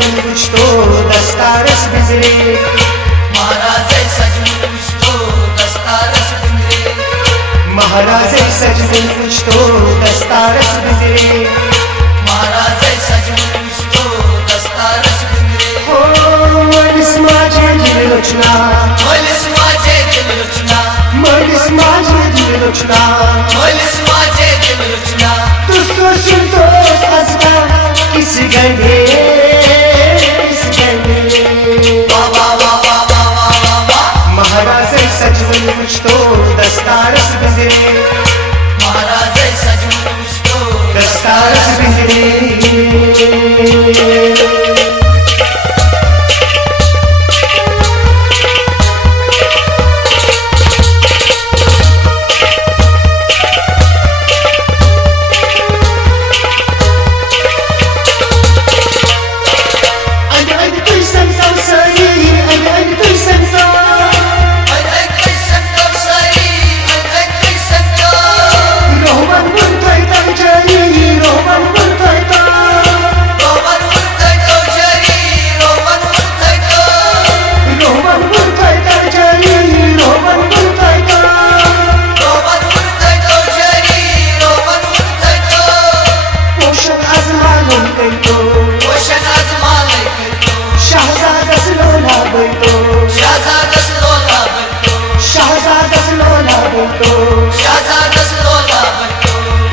सजवन वुचतो दस्तारस बिजरे महाराज सजवन वुचतो दस्तारस बिजरे महाराज सजवन वुचतो दस्तारस बिजरे महाराज सजवन वुचतो दस्तारस बिजरे हो मलिस माजे दिल लोचना मलिस माजे दिल लोचना मलिस माजे दिल लोचना मलिस माजे दिल लोचना तुझको सुनतो हंसता किस गंधे महाराज सजवन वुचतो दस्तारस बिजरे महाराज सजवन वुचतो दस्तारस बिजरे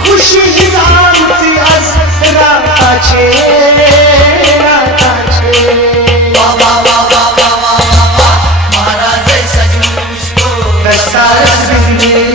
खुशी हिजामती आज राताचे महाराज सजवन वुचतो दस्तारस बिजरे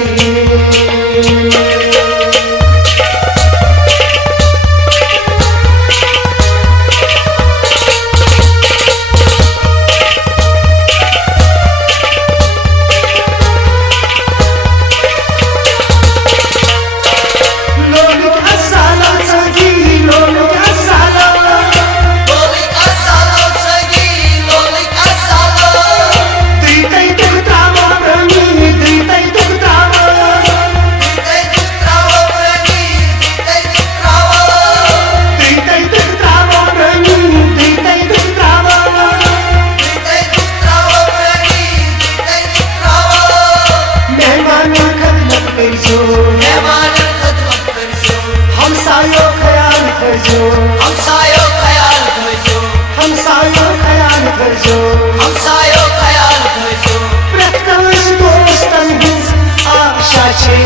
हमसायो ख्याल करजो हमसायो ख्याल करजो हमसायो ख्याल करजो हमसायो ख्याल करजो प्रत कवच दोस्तन हिंस आशा छे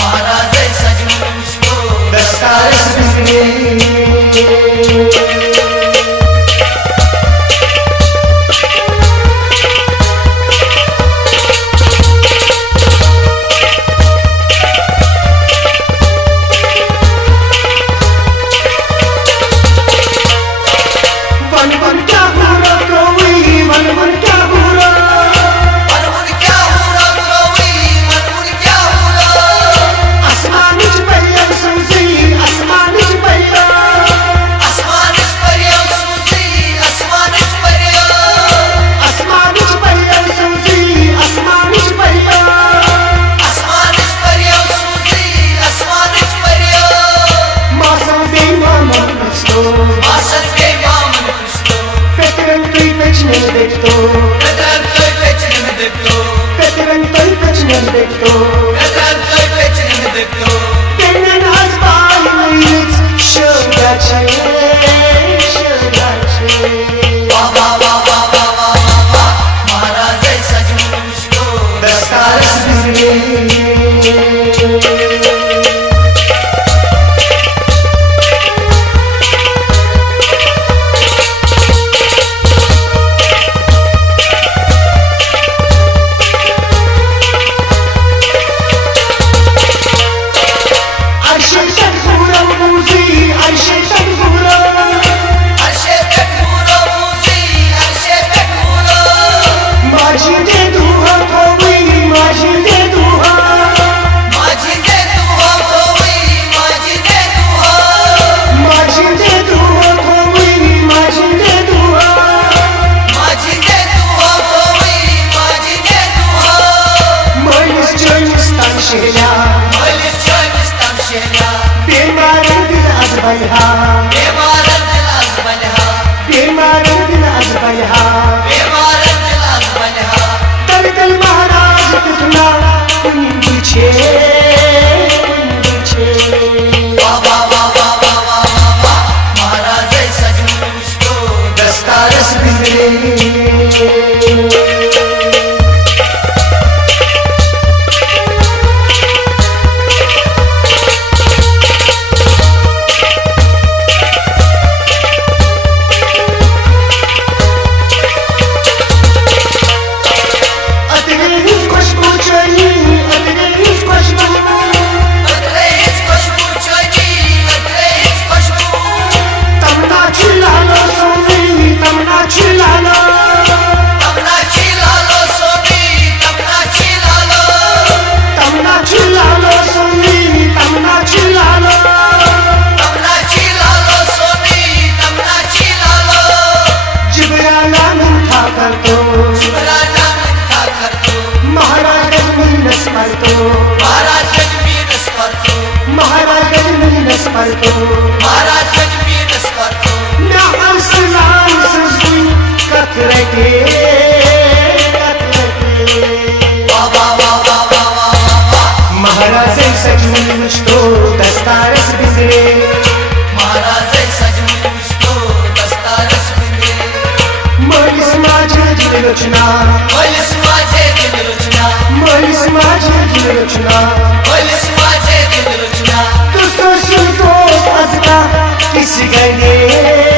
महाराज सजवन वुचतो दस्तारस बिजरे महाराज सजवन वुचतो दस्तारस बिजरे बलहा बेमार दिल आज बलहा बीमार दिल आज बलहा बेमार दिल आज बलहा दल महाराज कितना कुंज छे वाह वाह वाह वाह वाह वाह वाह महाराज सजमन मुश्को दस्तारस बिजली महाराज सजमन मुश्को दस्तारस बिजली महाराज सजमन मुश्को दस्तारस बिजली मोलिस माझे दिल रचना मोलिस माझे दिल रचना मोलिस माझे दिल रचना मोलिस माझे दिल रचना तो सुन तो अज़का किस गए